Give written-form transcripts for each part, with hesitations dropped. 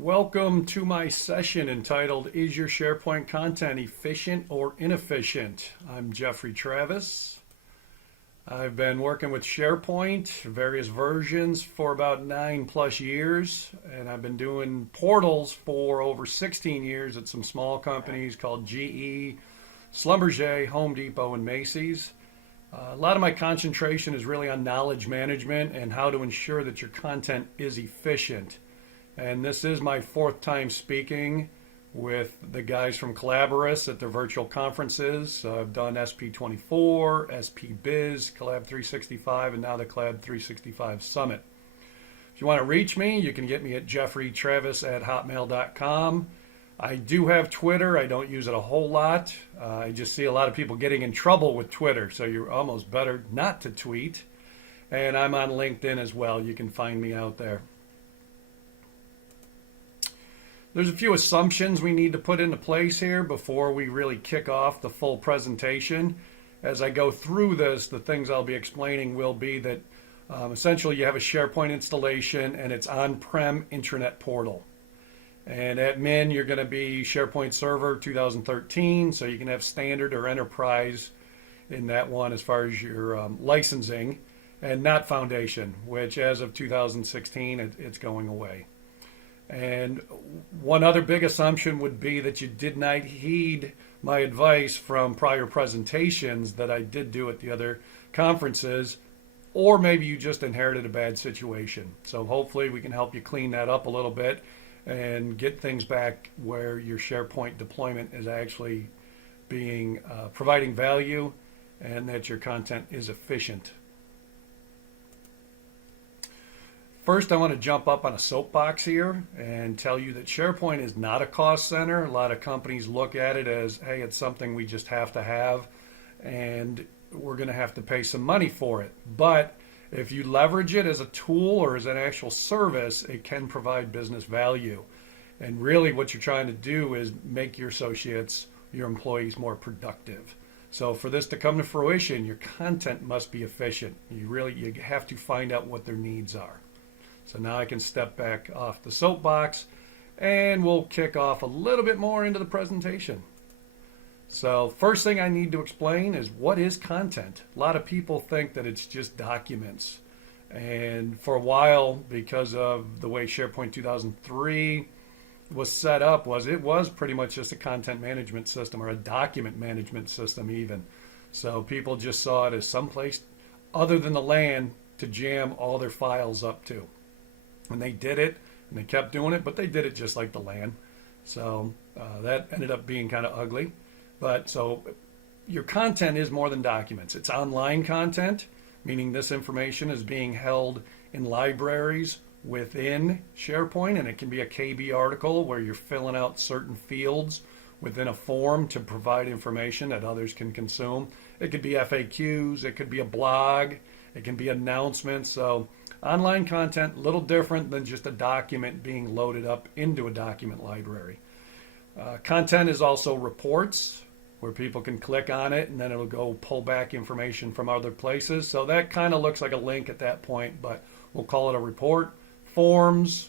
Welcome to my session entitled, Is Your SharePoint Content Efficient or Inefficient? I'm Jeffrey Travis. I've been working with SharePoint, various versions, for about 9+ years, and I've been doing portals for over 16 years at some small companies called GE, Schlumberger, Home Depot, and Macy's. A lot of my concentration is really on knowledge management and how to ensure that your content is efficient. And this is my fourth time speaking with the guys from Collab365 at their virtual conferences. So I've done SP24, SPBiz, Collab365, and now the Collab365 Summit. If you want to reach me, you can get me at jeffreytravis@hotmail.com. I do have Twitter. I don't use it a whole lot. I just see a lot of people getting in trouble with Twitter, so you're almost better not to tweet. And I'm on LinkedIn as well. You can find me out there. There's a few assumptions we need to put into place here before we really kick off the full presentation. As I go through this, the things I'll be explaining will be that essentially you have a SharePoint installation and it's on-prem intranet portal. And admin, you're going to be SharePoint Server 2013, so you can have standard or enterprise in that one as far as your licensing, and not foundation, which as of 2016, it's going away. And one other big assumption would be that you did not heed my advice from prior presentations that I did do at the other conferences, or maybe you just inherited a bad situation. So hopefully we can help you clean that up a little bit and get things back where your SharePoint deployment is actually being providing value and that your content is efficient. First, I want to jump up on a soapbox here and tell you that SharePoint is not a cost center. A lot of companies look at it as, hey, it's something we just have to have, and we're going to have to pay some money for it. But if you leverage it as a tool or as an actual service, it can provide business value. And really what you're trying to do is make your associates, your employees, more productive. So for this to come to fruition, your content must be efficient. You have to find out what their needs are. So now I can step back off the soapbox and we'll kick off a little bit more into the presentation. So first thing I need to explain is, what is content? A lot of people think that it's just documents. And for a while, because of the way SharePoint 2003 was set up, it was pretty much just a content management system, or a document management system even. So people just saw it as someplace other than the LAN to jam all their files up to. And they did it, and they kept doing it, but they did it just like the LAN. So that ended up being kind of ugly. But so your content is more than documents. It's online content, meaning this information is being held in libraries within SharePoint, and it can be a KB article where you're filling out certain fields within a form to provide information that others can consume. It could be FAQs, it could be a blog, it can be announcements. So online content, a little different than just a document being loaded up into a document library. Content is also reports, where people can click on it and then it'll go pull back information from other places. So that kind of looks like a link at that point, but we'll call it a report. Forms,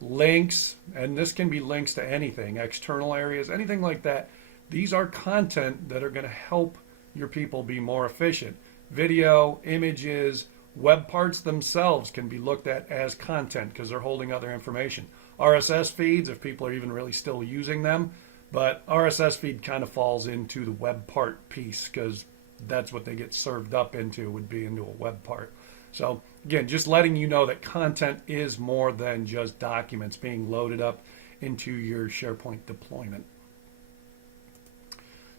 links, and this can be links to anything, external areas, anything like that. These are content that are going to help your people be more efficient. Video, images, web parts themselves can be looked at as content because they're holding other information. RSS feeds, if people are even really still using them, but RSS feed kind of falls into the web part piece because that's what they get served up into, would be into a web part. So again, just letting you know that content is more than just documents being loaded up into your SharePoint deployment.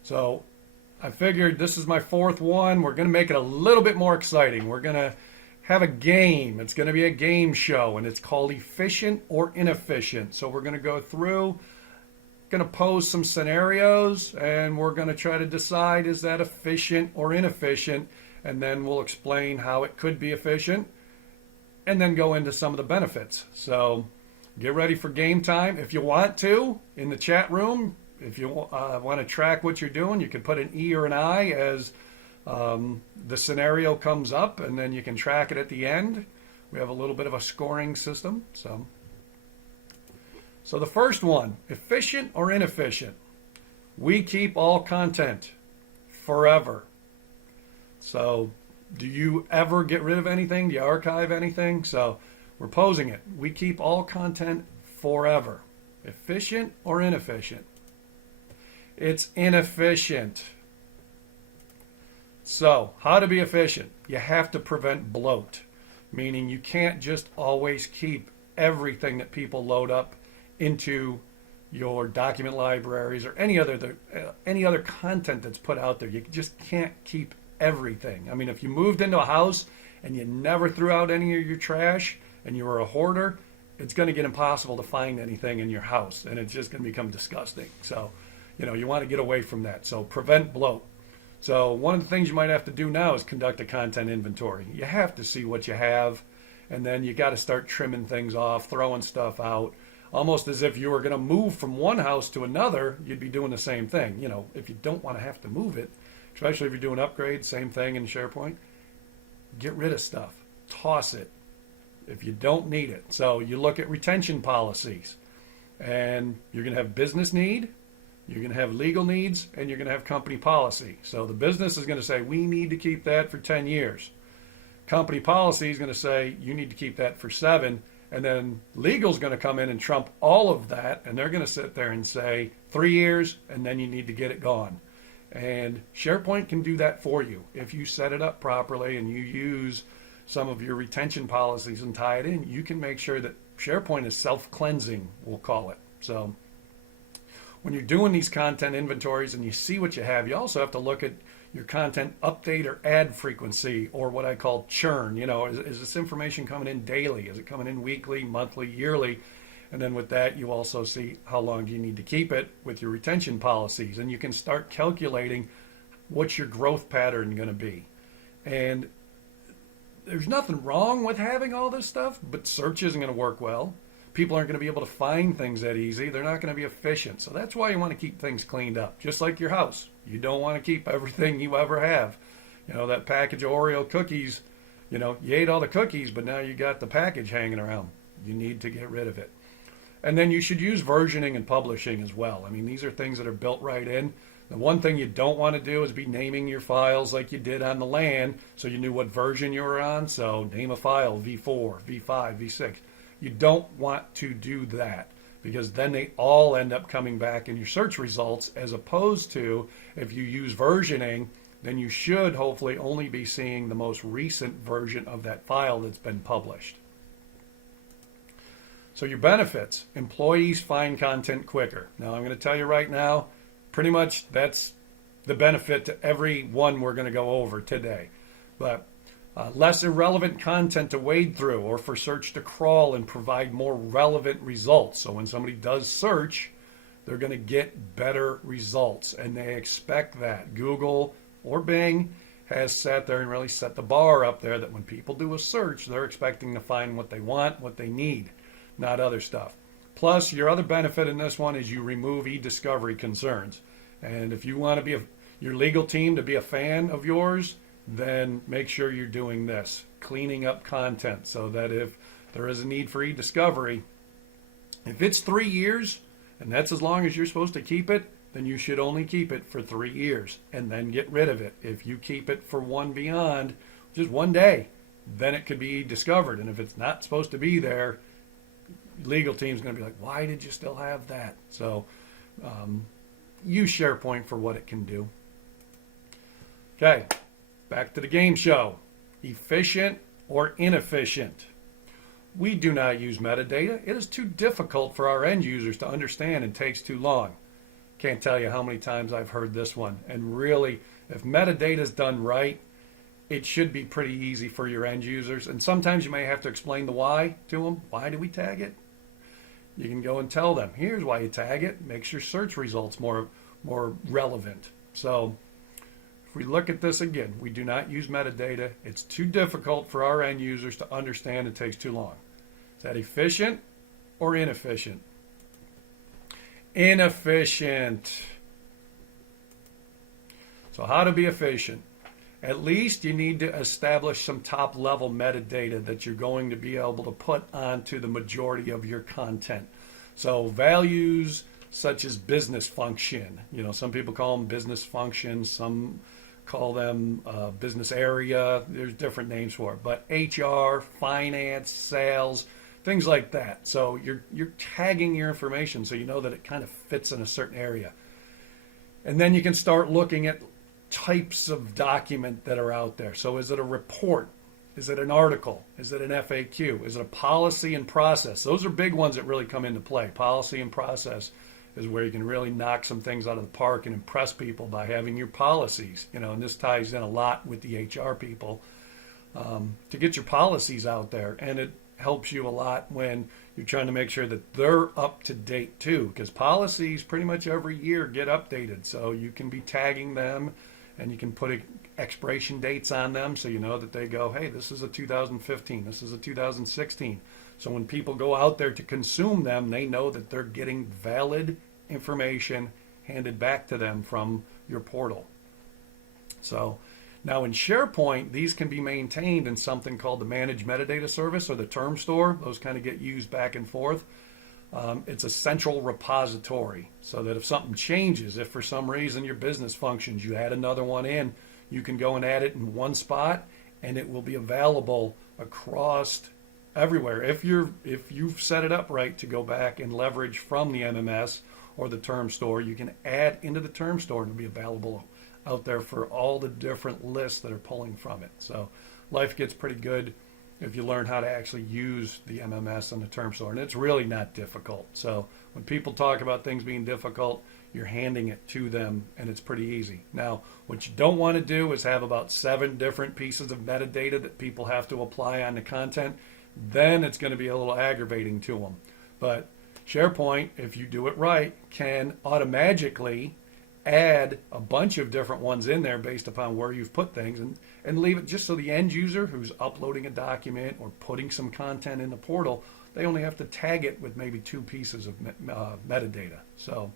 So I figured this is my fourth one. We're going to make it a little bit more exciting. We're going to have a game. It's going to be a game show, and it's called Efficient or Inefficient. So we're going to go through, going to pose some scenarios, and we're going to try to decide, is that efficient or inefficient, and then we'll explain how it could be efficient, and then go into some of the benefits. So get ready for game time. If you want to, in the chat room, if you want to track what you're doing, you can put an E or an I as the scenario comes up, and then you can track it at the end. We have a little bit of a scoring system. So the first one, efficient or inefficient? We keep all content forever. So do you ever get rid of anything? Do you archive anything? So we're posing it. We keep all content forever. Efficient or inefficient? It's inefficient. So how to be efficient? You have to prevent bloat, meaning you can't just always keep everything that people load up into your document libraries or any other content that's put out there. You just can't keep everything. I mean, if you moved into a house and you never threw out any of your trash and you were a hoarder, it's going to get impossible to find anything in your house, and it's just going to become disgusting. So, you want to get away from that. So prevent bloat. So one of the things you might have to do now is conduct a content inventory. You have to see what you have, and then you got to start trimming things off, throwing stuff out, almost as if you were going to move from one house to another. You'd be doing the same thing. If you don't want to have to move it, especially if you're doing upgrades, same thing in SharePoint, get rid of stuff, toss it if you don't need it. So you look at retention policies, and you're going to have business need, you're going to have legal needs, and you're going to have company policy. So the business is going to say, we need to keep that for 10 years. Company policy is going to say, you need to keep that for 7. And then legal is going to come in and trump all of that, and they're going to sit there and say 3 years, and then you need to get it gone. And SharePoint can do that for you. If you set it up properly and you use some of your retention policies and tie it in, you can make sure that SharePoint is self-cleansing, we'll call it. So when you're doing these content inventories and you see what you have, you also have to look at your content update or add frequency, or what I call churn. Is this information coming in daily? Is it coming in weekly, monthly, yearly? And then with that, you also see how long do you need to keep it with your retention policies. And you can start calculating what's your growth pattern going to be. And there's nothing wrong with having all this stuff, but search isn't going to work well. People aren't going to be able to find things that easy. They're not going to be efficient. So that's why you want to keep things cleaned up, just like your house. You don't want to keep everything you ever have. That package of Oreo cookies, you ate all the cookies, but now you got the package hanging around. You need to get rid of it. And then you should use versioning and publishing as well. I mean, these are things that are built right in. The one thing you don't want to do is be naming your files like you did on the LAN, so you knew what version you were on. So name a file, V4, V5, V6. You don't want to do that, because then they all end up coming back in your search results, as opposed to if you use versioning, then you should hopefully only be seeing the most recent version of that file that's been published. So your benefits: employees find content quicker. Now I'm going to tell you right now, pretty much that's the benefit to every one we're going to go over today. But less irrelevant content to wade through, or for search to crawl and provide more relevant results. So when somebody does search, they're going to get better results, and they expect that. Google or Bing has sat there and really set the bar up there that when people do a search, they're expecting to find what they want, what they need, not other stuff. Plus, your other benefit in this one is you remove e-discovery concerns. And if you want to be your legal team to be a fan of yours, then make sure you're doing this, cleaning up content, so that if there is a need for e-discovery, if it's 3 years, and that's as long as you're supposed to keep it, then you should only keep it for 3 years and then get rid of it. If you keep it for one beyond, just 1 day, then it could be discovered. And if it's not supposed to be there, legal team's going to be like, why did you still have that? So use SharePoint for what it can do. Okay. Back to the game show. Efficient or inefficient? We do not use metadata. It is too difficult for our end users to understand and takes too long. Can't tell you how many times I've heard this one. And really, if metadata is done right, it should be pretty easy for your end users. And sometimes you may have to explain the why to them. Why do we tag it? You can go and tell them, here's why you tag it. Makes your search results more relevant. So if we look at this again, we do not use metadata. It's too difficult for our end users to understand. It takes too long. Is that efficient or inefficient? Inefficient. So how to be efficient? At least you need to establish some top level metadata that you're going to be able to put onto the majority of your content. So values such as business function, some people call them business functions, some call them business area. There's different names for it, but HR, finance, sales, things like that. So you're tagging your information so you know that it kind of fits in a certain area. And then you can start looking at types of document that are out there. So is it a report? Is it an article? Is it an FAQ? Is it a policy and process? Those are big ones that really come into play. Policy and process is where you can really knock some things out of the park and impress people by having your policies. And this ties in a lot with the HR people to get your policies out there. And it helps you a lot when you're trying to make sure that they're up to date too, because policies pretty much every year get updated. So you can be tagging them and you can put expiration dates on them so you know that they go, hey, this is a 2015, this is a 2016. So when people go out there to consume them, they know that they're getting valid information handed back to them from your portal. So now in SharePoint, these can be maintained in something called the Managed Metadata Service or the term store. Those kind of get used back and forth. It's a central repository so that if something changes, if for some reason your business functions, you add another one in, you can go and add it in one spot and it will be available across everywhere. If you've set it up right to go back and leverage from the MMS or the term store, you can add into the term store and it'll be available out there for all the different lists that are pulling from it. So life gets pretty good if you learn how to actually use the MMS and the term store. And it's really not difficult. So when people talk about things being difficult, you're handing it to them and it's pretty easy. Now, what you don't want to do is have about 7 different pieces of metadata that people have to apply on the content. Then it's going to be a little aggravating to them. But SharePoint, if you do it right, can automatically add a bunch of different ones in there based upon where you've put things and leave it just so the end user who's uploading a document or putting some content in the portal, they only have to tag it with maybe 2 pieces of metadata. So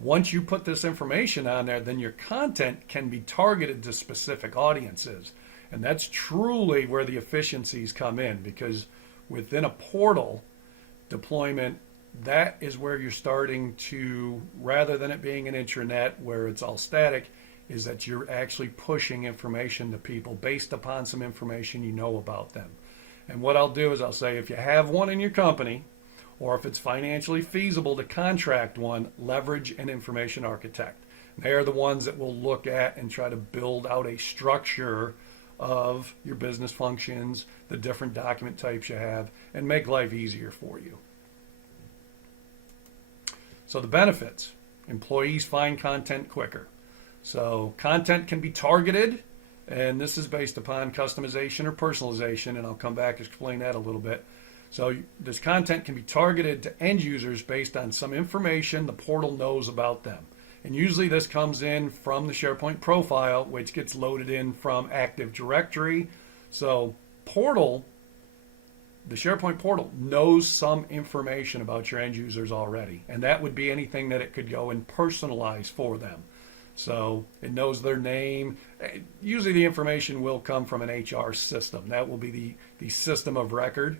once you put this information on there, then your content can be targeted to specific audiences. And that's truly where the efficiencies come in, because within a portal deployment, that is where you're starting to, rather than it being an intranet where it's all static, is that you're actually pushing information to people based upon some information you know about them. And what I'll do is I'll say, if you have one in your company, or if it's financially feasible to contract one, leverage an information architect. They are the ones that will look at and try to build out a structure of your business functions, the different document types you have, and make life easier for you. So the benefits: employees find content quicker. So content can be targeted, and this is based upon customization or personalization, and I'll come back and explain that a little bit. So this content can be targeted to end users based on some information the portal knows about them. And usually this comes in from the SharePoint profile, which gets loaded in from Active Directory. So the SharePoint portal knows some information about your end users already. And that would be anything that it could go and personalize for them. So it knows their name. Usually the information will come from an HR system. That will be the system of record.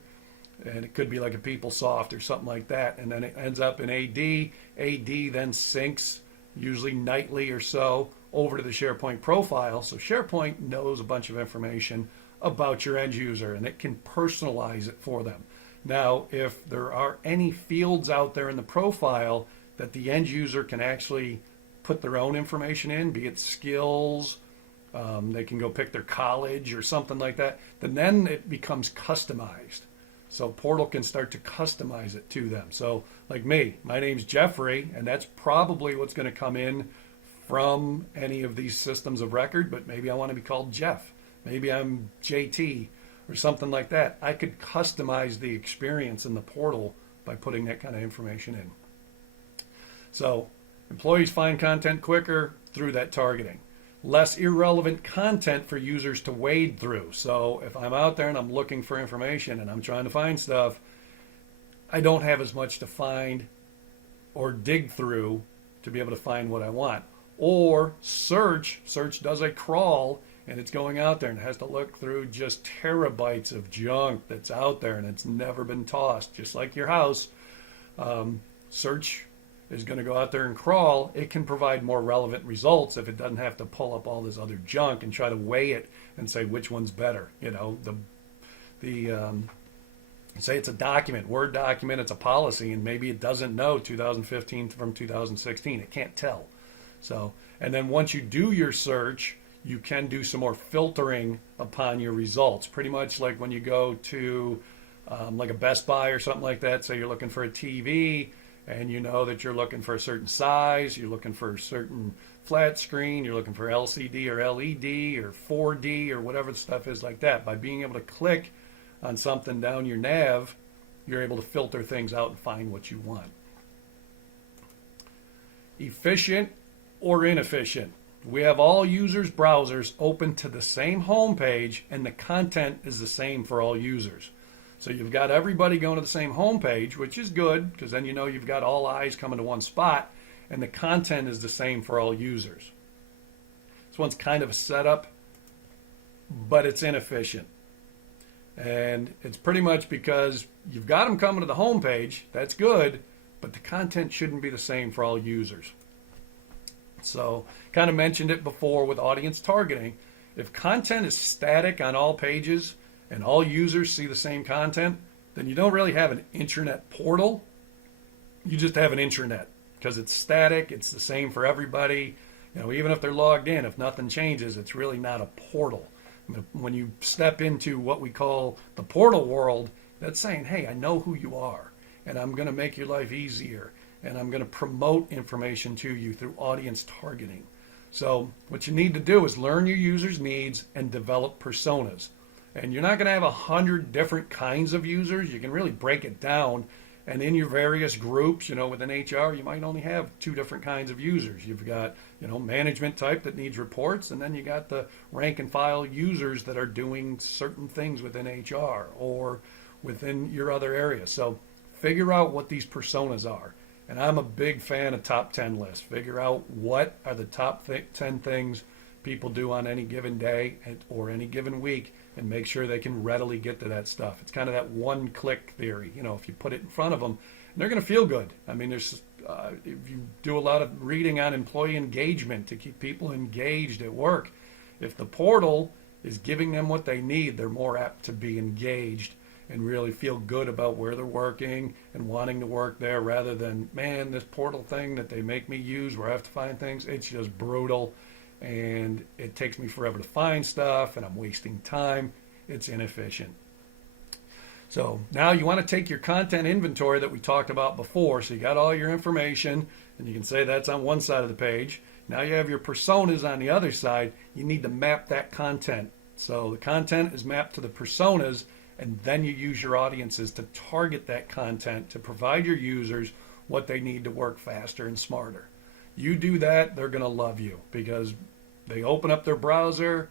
And it could be like a PeopleSoft or something like that. And then it ends up in AD. AD then syncs, usually nightly or so, over to the SharePoint profile. So SharePoint knows a bunch of information about your end user, and it can personalize it for them. Now, if there are any fields out there in the profile that the end user can actually put their own information in, be it skills, they can go pick their college or something like that, then it becomes customized. So Portal can start to customize it to them. So like me, my name's Jeffrey, and that's probably what's going to come in from any of these systems of record, but maybe I want to be called Jeff. Maybe I'm JT or something like that. I could customize the experience in the portal by putting that kind of information in. So employees find content quicker through that targeting. Less irrelevant content for users to wade through. So if I'm out there and I'm looking for information and I'm trying to find stuff, I don't have as much to find or dig through to be able to find what I want. Or search does a crawl, and it's going out there and it has to look through just terabytes of junk that's out there and it's never been tossed, just like your house. search is going to go out there and crawl, it can provide more relevant results if it doesn't have to pull up all this other junk and try to weigh it and say which one's better. You know, say it's a document, Word document, it's a policy, and maybe it doesn't know 2015 from 2016. It can't tell. So, and then once you do your search, you can do some more filtering upon your results. Pretty much like when you go to like a Best Buy or something like that, say you're looking for a TV, and you know that you're looking for a certain size, you're looking for a certain flat screen, you're looking for LCD or LED or 4D or whatever the stuff is like that. By being able to click on something down your nav, you're able to filter things out and find what you want. Efficient or inefficient. We have all users' browsers open to the same home page, and the content is the same for all users. So you've got everybody going to the same home page, which is good, because then you know you've got all eyes coming to one spot, and the content is the same for all users. This one's kind of a setup, but it's inefficient. And it's pretty much because you've got them coming to the home page, that's good, but the content shouldn't be the same for all users. So, kind of mentioned it before with audience targeting. If content is static on all pages and all users see the same content, then you don't really have an intranet portal. You just have an intranet because it's static. It's the same for everybody. You know, even if they're logged in, if nothing changes, it's really not a portal. When you step into what we call the portal world, that's saying, hey, I know who you are, and I'm going to make your life easier, and I'm going to promote information to you through audience targeting. So what you need to do is learn your users' needs and develop personas. And you're not going to have 100 different kinds of users. You can really break it down. And in your various groups, you know, within HR, you might only have 2 different kinds of users. You've got, you know, management type that needs reports, and then you got the rank and file users that are doing certain things within HR or within your other areas. So figure out what these personas are. And I'm a big fan of top 10 lists. Figure out what are the top 10 things people do on any given day or any given week, and make sure they can readily get to that stuff. It's kind of that one-click theory. You know, if you put it in front of them, they're going to feel good. I mean, there's if you do a lot of reading on employee engagement to keep people engaged at work, if the portal is giving them what they need, they're more apt to be engaged and really feel good about where they're working and wanting to work there, rather than, man, this portal thing that they make me use where I have to find things, it's just brutal. And it takes me forever to find stuff, and I'm wasting time. It's inefficient. So now you want to take your content inventory that we talked about before. So you got all your information, and you can say that's on one side of the page. Now you have your personas on the other side. You need to map that content. So the content is mapped to the personas, and then you use your audiences to target that content to provide your users what they need to work faster and smarter. You do that, they're going to love you, because they open up their browser,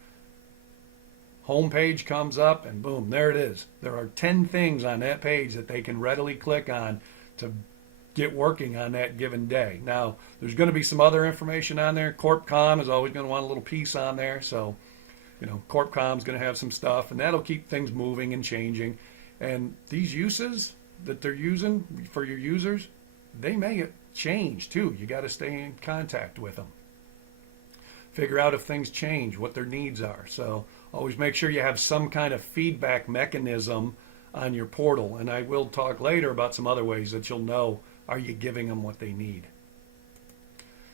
homepage comes up, and boom, there it is. There are 10 things on that page that they can readily click on to get working on that given day. Now, there's going to be some other information on there. CorpCom is always going to want a little piece on there. So, you know, CorpCom is going to have some stuff, and that'll keep things moving and changing. And these uses that they're using for your users, they may change too. You got to stay in contact with them. Figure out if things change, what their needs are. So always make sure you have some kind of feedback mechanism on your portal. And I will talk later about some other ways that you'll know, are you giving them what they need?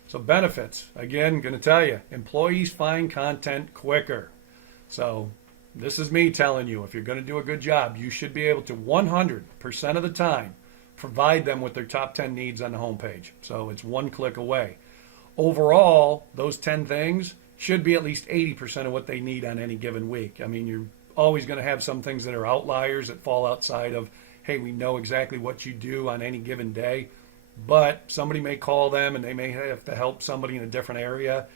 So benefits, again, going to tell you, employees find content quicker. So this is me telling you, if you're going to do a good job, you should be able to 100% of the time provide them with their top 10 needs on the homepage. So it's one click away. Overall, those 10 things should be at least 80% of what they need on any given week. I mean, you're always going to have some things that are outliers that fall outside of, hey, we know exactly what you do on any given day, but somebody may call them and they may have to help somebody in a different area,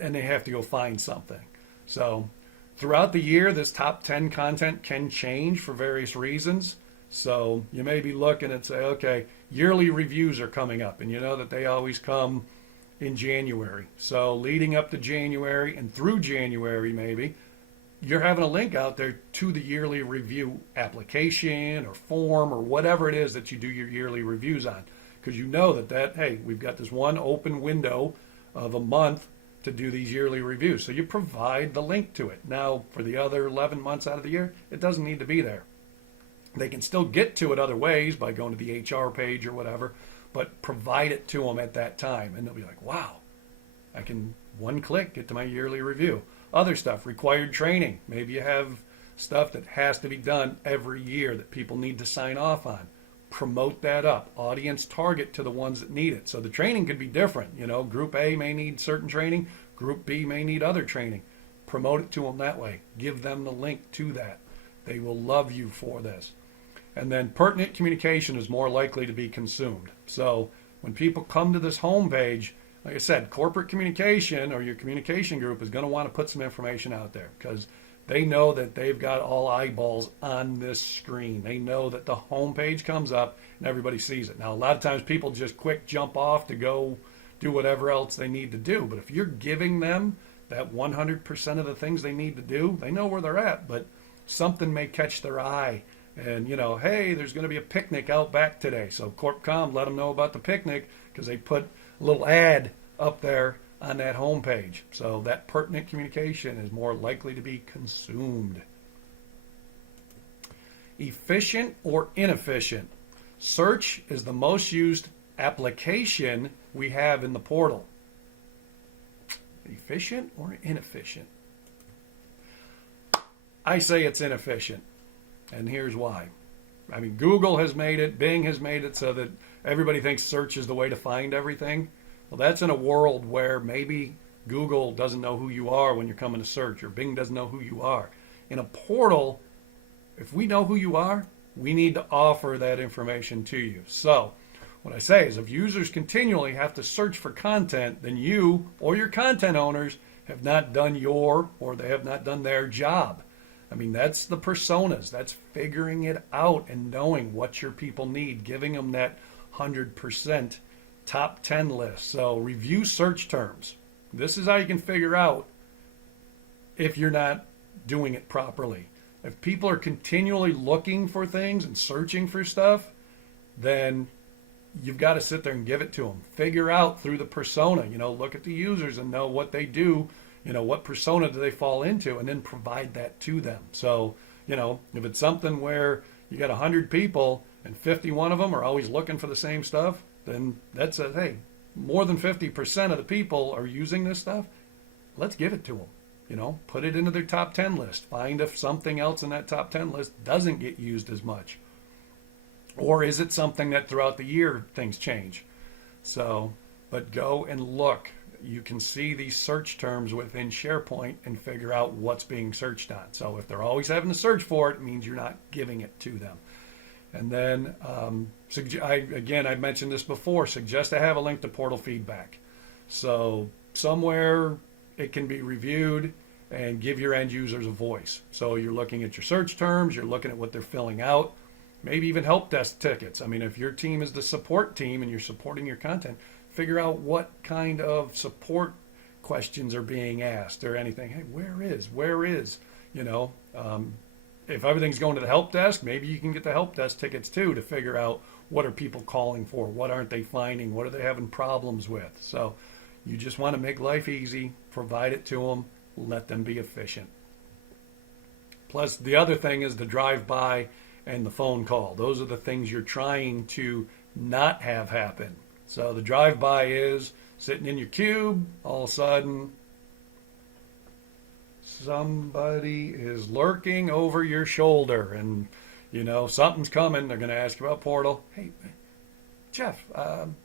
and they have to go find something. So throughout the year, this top 10 content can change for various reasons. So you may be looking and say, okay, yearly reviews are coming up, and you know that they always come in January. So leading up to January and through January maybe, you're having a link out there to the yearly review application or form or whatever it is that you do your yearly reviews on. Because you know that, hey, we've got this one open window of a month to do these yearly reviews. So you provide the link to it. Now, for the other 11 months out of the year, it doesn't need to be there. They can still get to it other ways by going to the HR page or whatever, but provide it to them at that time. And they'll be like, wow, I can one click get to my yearly review. Other stuff, required training. Maybe you have stuff that has to be done every year that people need to sign off on. Promote that up. Audience target to the ones that need it. So the training could be different. You know, Group A may need certain training. Group B may need other training. Promote it to them that way. Give them the link to that. They will love you for this. And then pertinent communication is more likely to be consumed. So when people come to this homepage, like I said, corporate communication or your communication group is going to want to put some information out there because they know that they've got all eyeballs on this screen. They know that the homepage comes up and everybody sees it. Now, a lot of times people just quick jump off to go do whatever else they need to do. But if you're giving them that 100% of the things they need to do, they know where they're at, but something may catch their eye. And, you know, hey, there's going to be a picnic out back today. So CorpCom, let them know about the picnic because they put a little ad up there on that homepage. So that pertinent communication is more likely to be consumed. Efficient or inefficient? Search is the most used application we have in the portal. Efficient or inefficient? I say it's inefficient. And here's why. I mean, Google has made it, Bing has made it so that everybody thinks search is the way to find everything. Well, that's in a world where maybe Google doesn't know who you are when you're coming to search, or Bing doesn't know who you are. In a portal, if we know who you are, we need to offer that information to you. So what I say is if users continually have to search for content, then you or your content owners have not done they have not done their job. I mean, that's the personas. That's figuring it out and knowing what your people need, giving them that 100% top 10 list. So review search terms. This is how you can figure out if you're not doing it properly. If people are continually looking for things and searching for stuff, then you've got to sit there and give it to them. Figure out through the persona, look at the users and know what they do, what persona do they fall into, and then provide that to them. So, if it's something where you got 100 people and 51 of them are always looking for the same stuff, then that says, hey, more than 50% of the people are using this stuff. Let's give it to them. Put it into their top 10 list. Find if something else in that top 10 list doesn't get used as much. Or is it something that throughout the year things change? So, but go and look. You can see these search terms within SharePoint and figure out what's being searched on. So if they're always having to search for it, it means you're not giving it to them. And then, I've mentioned this before, suggest to have a link to portal feedback. So somewhere it can be reviewed and give your end users a voice. So you're looking at your search terms, you're looking at what they're filling out, maybe even help desk tickets. I mean, if your team is the support team and you're supporting your content, figure out what kind of support questions are being asked or anything. Hey, where is, if everything's going to the help desk, maybe you can get the help desk tickets too to figure out what are people calling for, what aren't they finding, what are they having problems with. So you just want to make life easy, provide it to them, let them be efficient. Plus, the other thing is the drive-by and the phone call. Those are the things you're trying to not have happen. So the drive-by is sitting in your cube, all of a sudden somebody is lurking over your shoulder and, something's coming. They're going to ask you about portal. Hey, Jeff,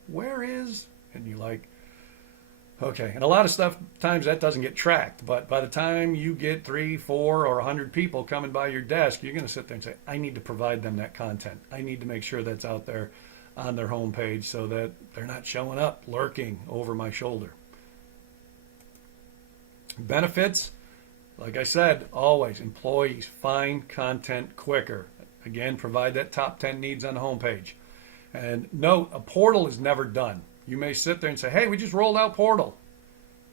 where is? And you're like, okay. And a lot of times that doesn't get tracked. But by the time you get 3, 4, or 100 people coming by your desk, you're going to sit there and say, I need to provide them that content. I need to make sure that's out there on their homepage so that they're not showing up lurking over my shoulder. Benefits, like I said, always employees find content quicker. Again, provide that top 10 needs on the homepage. And note, a portal is never done. You may sit there and say, hey, we just rolled out portal.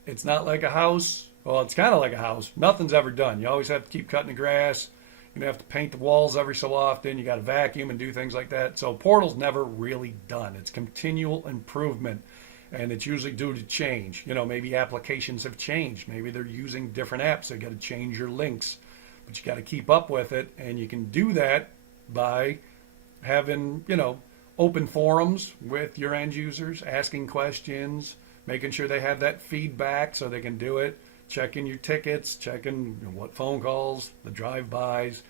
It's not like a house Well, it's kind of like a house. Nothing's ever done. You always have to keep cutting the grass. You have to paint the walls every so often. You got to vacuum and do things like that. So portal's never really done. It's continual improvement, and it's usually due to change. Maybe applications have changed. Maybe they're using different apps. They got to change your links, but you got to keep up with it, and you can do that by having open forums with your end users, asking questions, making sure they have that feedback so they can do it. Checking your tickets, checking what phone calls, the drive-bys,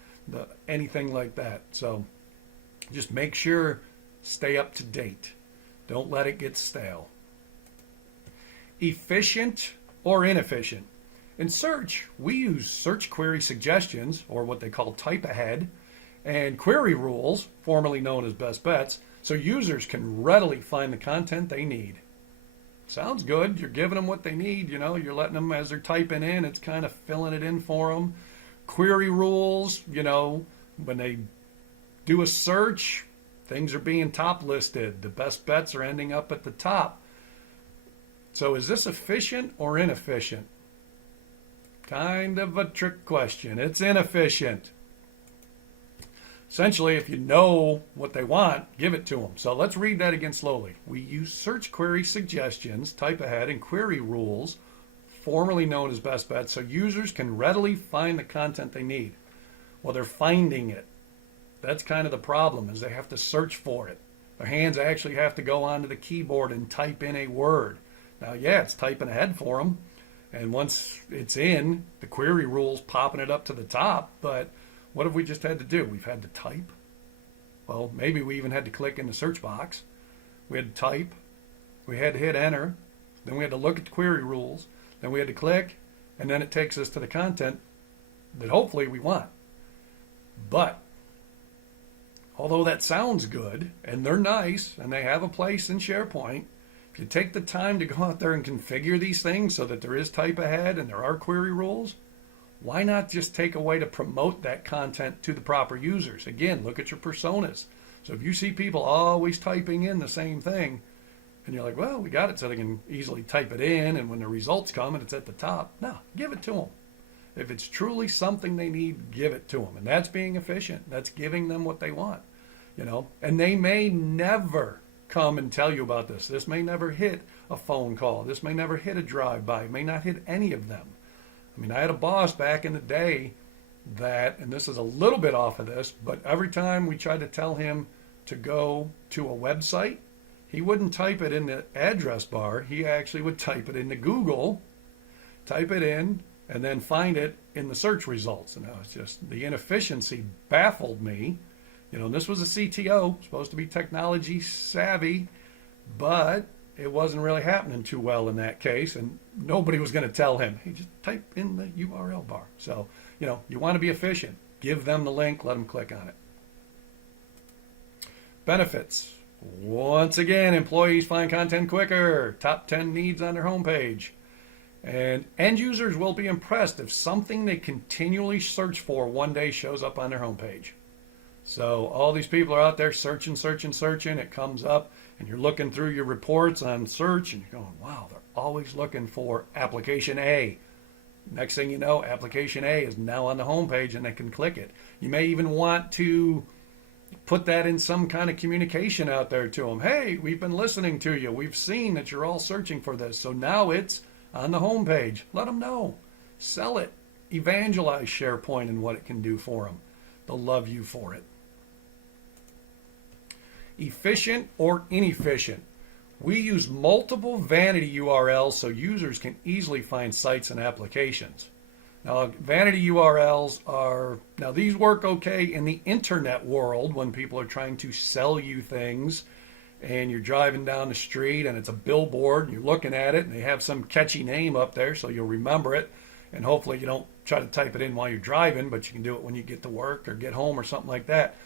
anything like that. So just make sure, stay up to date. Don't let it get stale. Efficient or inefficient? In search, we use search query suggestions, or what they call type ahead, and query rules, formerly known as best bets, so users can readily find the content they need. Sounds good. You're giving them what they need. You're letting them, as they're typing in, it's kind of filling it in for them. Query rules, when they do a search, things are being top listed. The best bets are ending up at the top. So is this efficient or inefficient? Kind of a trick question. It's inefficient. Essentially, if you know what they want, give it to them. So let's read that again slowly. We use search query suggestions, type ahead, and query rules, formerly known as best bets, so users can readily find the content they need. Well, they're finding it. That's kind of the problem, is they have to search for it. Their hands actually have to go onto the keyboard and type in a word. Now, yeah, it's typing ahead for them. And once it's in, the query rule's popping it up to the top, but what have we just had to do? We've had to type. Well, maybe we even had to click in the search box. We had to type. We had to hit enter. Then we had to look at the query rules. Then we had to click. And then it takes us to the content that hopefully we want. But although that sounds good, and they're nice, and they have a place in SharePoint, if you take the time to go out there and configure these things so that there is type ahead and there are query rules, why not just take a way to promote that content to the proper users? Again, look at your personas. So if you see people always typing in the same thing, and you're like, well, we got it so they can easily type it in, and when the results come and it's at the top, no, give it to them. If it's truly something they need, give it to them. And that's being efficient. That's giving them what they want. And they may never come and tell you about this. This may never hit a phone call. This may never hit a drive-by. It may not hit any of them. I had a boss back in the day that, and this is a little bit off of this, but every time we tried to tell him to go to a website, he wouldn't type it in the address bar. He actually would type it into Google, type it in, and then find it in the search results. And it's just, the inefficiency baffled me. This was a CTO, supposed to be technology savvy, but it wasn't really happening too well in that case, and nobody was going to tell him, hey, just type in the URL bar. So, you want to be efficient. Give them the link, let them click on it. Benefits. Once again, employees find content quicker. Top 10 needs on their homepage. And end users will be impressed if something they continually search for one day shows up on their homepage. So all these people are out there searching. It comes up, and you're looking through your reports on search, and you're going, wow, they're always looking for application A. Next thing you know, application A is now on the homepage, and they can click it. You may even want to put that in some kind of communication out there to them. Hey, we've been listening to you. We've seen that you're all searching for this. So now it's on the homepage. Let them know. Sell it. Evangelize SharePoint and what it can do for them. They'll love you for it. Efficient or inefficient? We use multiple vanity URLs so users can easily find sites and applications. Now, vanity URLs these work okay in the internet world when people are trying to sell you things, and you're driving down the street and it's a billboard and you're looking at it and they have some catchy name up there so you'll remember it, and hopefully you don't try to type it in while you're driving, but you can do it when you get to work or get home or something like that.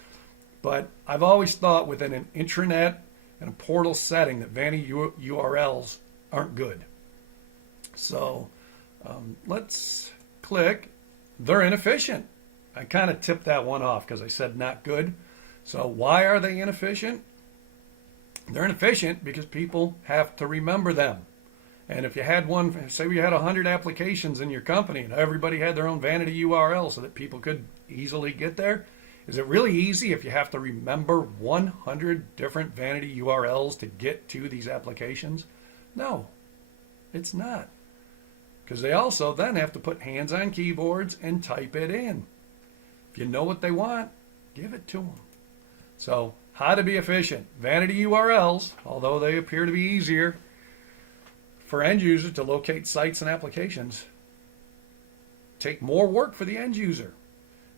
But I've always thought within an intranet and a portal setting that vanity URLs aren't good. So let's click. They're inefficient. I kind of tipped that one off because I said not good. So why are they inefficient? They're inefficient because people have to remember them. And if you had one, say you had 100 applications in your company and everybody had their own vanity URL so that people could easily get there, is it really easy if you have to remember 100 different vanity URLs to get to these applications? No, it's not. Because they also then have to put hands on keyboards and type it in. If you know what they want, give it to them. So, how to be efficient. Vanity URLs, although they appear to be easier for end users to locate sites and applications, take more work for the end user.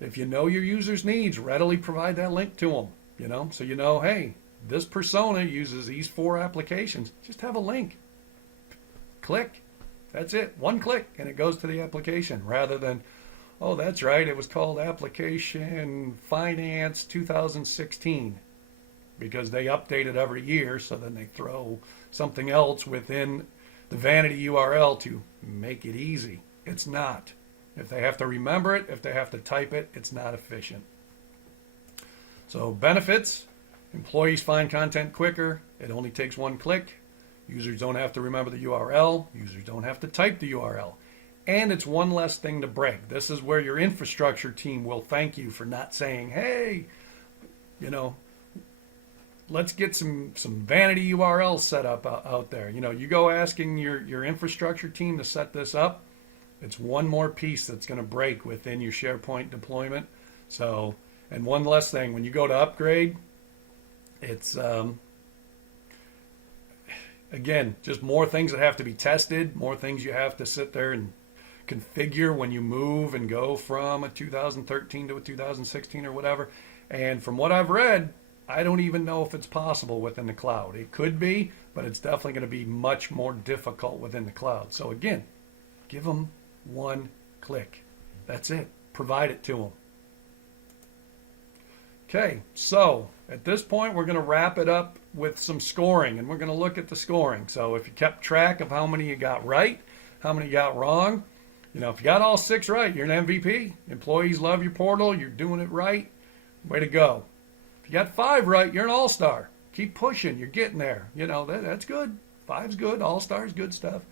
If you know your user's needs, readily provide that link to them. So you know, hey, this persona uses these 4 applications. Just have a link. Click. That's it. One click and it goes to the application rather than, oh, that's right, it was called Application Finance 2016 because they update it every year, so then they throw something else within the vanity URL to make it easy. It's not. If they have to remember it, if they have to type it, it's not efficient. So benefits, employees find content quicker. It only takes one click. Users don't have to remember the URL. Users don't have to type the URL. And it's one less thing to break. This is where your infrastructure team will thank you for not saying, hey, let's get some vanity URLs set up out there. You go asking your infrastructure team to set this up, it's one more piece that's going to break within your SharePoint deployment. So, and one less thing, when you go to upgrade, it's, again, just more things that have to be tested, more things you have to sit there and configure when you move and go from a 2013 to a 2016 or whatever. And from what I've read, I don't even know if it's possible within the cloud. It could be, but it's definitely going to be much more difficult within the cloud. So again, give them one click. That's it. Provide it to them. Okay, so at this point, we're going to wrap it up with some scoring, and we're going to look at the scoring. So if you kept track of how many you got right, how many you got wrong, if you got all 6 right, you're an MVP. Employees love your portal. You're doing it right. Way to go. If you got 5 right, you're an all-star. Keep pushing. You're getting there. That's good. 5's good. All-star's good stuff.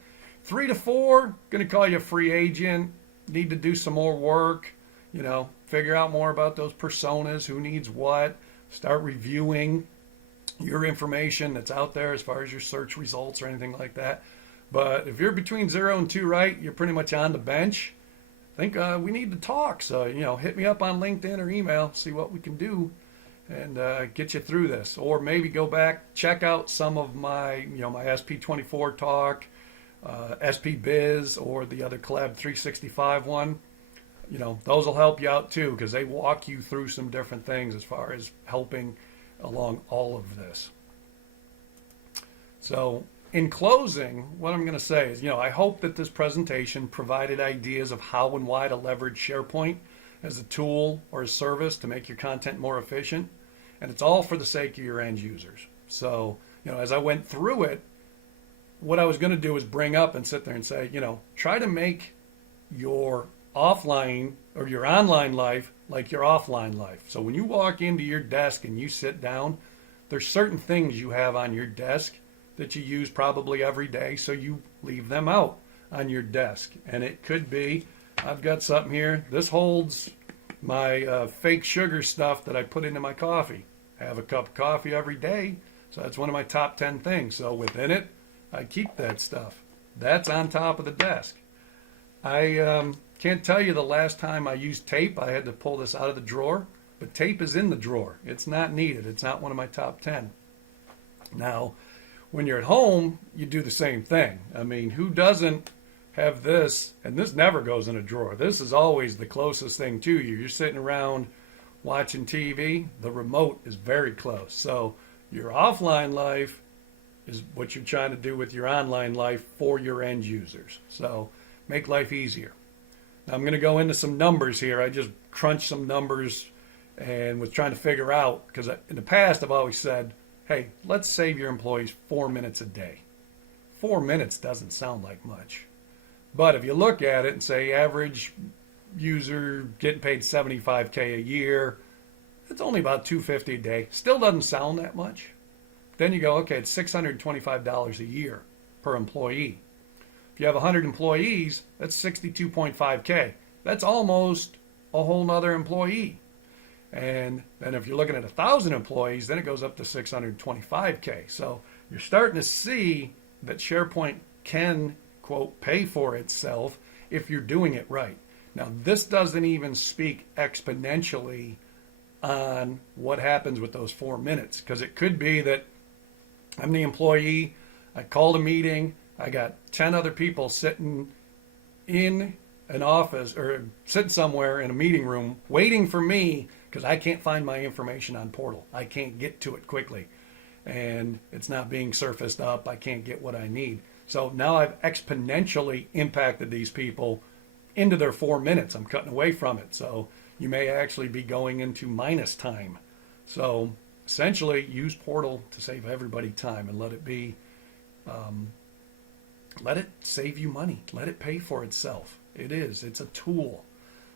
3 to 4, going to call you a free agent. Need to do some more work. Figure out more about those personas, who needs what. Start reviewing your information that's out there as far as your search results or anything like that. But if you're between 0 and 2 right, you're pretty much on the bench. I think we need to talk. So, hit me up on LinkedIn or email, see what we can do and get you through this. Or maybe go back, check out some of my, my SP24 talk, SP Biz, or the other Collab365 one. Those will help you out too, because they walk you through some different things as far as helping along all of this. So in closing, what I'm going to say is, I hope that this presentation provided ideas of how and why to leverage SharePoint as a tool or a service to make your content more efficient. And it's all for the sake of your end users. So, as I went through it, what I was going to do is bring up and sit there and say, try to make your offline or your online life like your offline life. So when you walk into your desk and you sit down, there's certain things you have on your desk that you use probably every day, so you leave them out on your desk. And it could be, I've got something here, this holds my fake sugar stuff that I put into my coffee. I have a cup of coffee every day, so that's one of my top 10 things. So within it, I keep that stuff. That's on top of the desk. I can't tell you the last time I used tape. I had to pull this out of the drawer, but tape is in the drawer. It's not needed. It's not one of my top 10. Now, when you're at home, you do the same thing. I mean, who doesn't have this? And this never goes in a drawer. This is always the closest thing to you. You're sitting around watching TV. The remote is very close. So your offline life is what you're trying to do with your online life for your end users. So make life easier. Now I'm going to go into some numbers here. I just crunched some numbers and was trying to figure out, because in the past I've always said, hey, let's save your employees 4 minutes a day. 4 minutes doesn't sound like much. But if you look at it and say average user getting paid $75K a year, it's only about $250 a day. Still doesn't sound that much. Then you go, okay, it's $625 a year per employee. If you have 100 employees, that's 62.5K. That's almost a whole nother employee. And then if you're looking at 1,000 employees, then it goes up to 625K. So you're starting to see that SharePoint can, quote, pay for itself if you're doing it right. Now, this doesn't even speak exponentially on what happens with those 4 minutes, because it could be that I'm the employee, I called a meeting, I got 10 other people sitting in an office or sitting somewhere in a meeting room waiting for me because I can't find my information on portal. I can't get to it quickly and it's not being surfaced up. I can't get what I need. So now I've exponentially impacted these people into their 4 minutes. I'm cutting away from it. So you may actually be going into minus time. So essentially use portal to save everybody time and let it be, let it save you money. Let it pay for itself. It's a tool.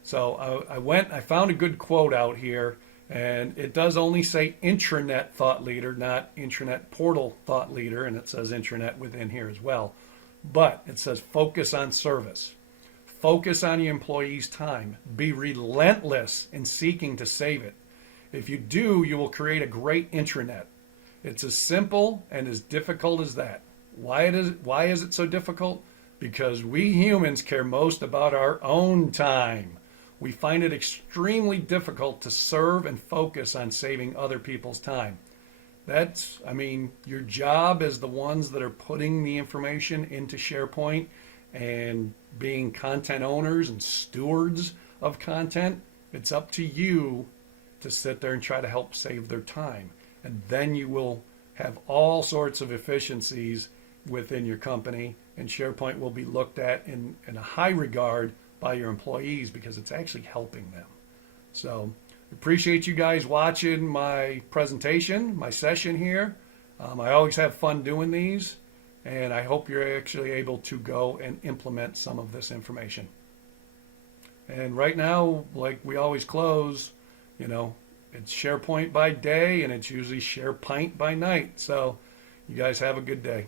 So I found a good quote out here, and it does only say intranet thought leader, not intranet portal thought leader, and it says intranet within here as well. But it says focus on service. Focus on your employees' time. Be relentless in seeking to save it. If you do, you will create a great intranet. It's as simple and as difficult as that. Why is it so difficult? Because we humans care most about our own time. We find it extremely difficult to serve and focus on saving other people's time. Your job as the ones that are putting the information into SharePoint and being content owners and stewards of content, it's up to you to sit there and try to help save their time. And then you will have all sorts of efficiencies within your company, and SharePoint will be looked at in a high regard by your employees because it's actually helping them. So appreciate you guys watching my presentation, my session here. I always have fun doing these, and I hope you're actually able to go and implement some of this information. And right now, like we always close, it's SharePoint by day and it's usually SharePint by night. So you guys have a good day.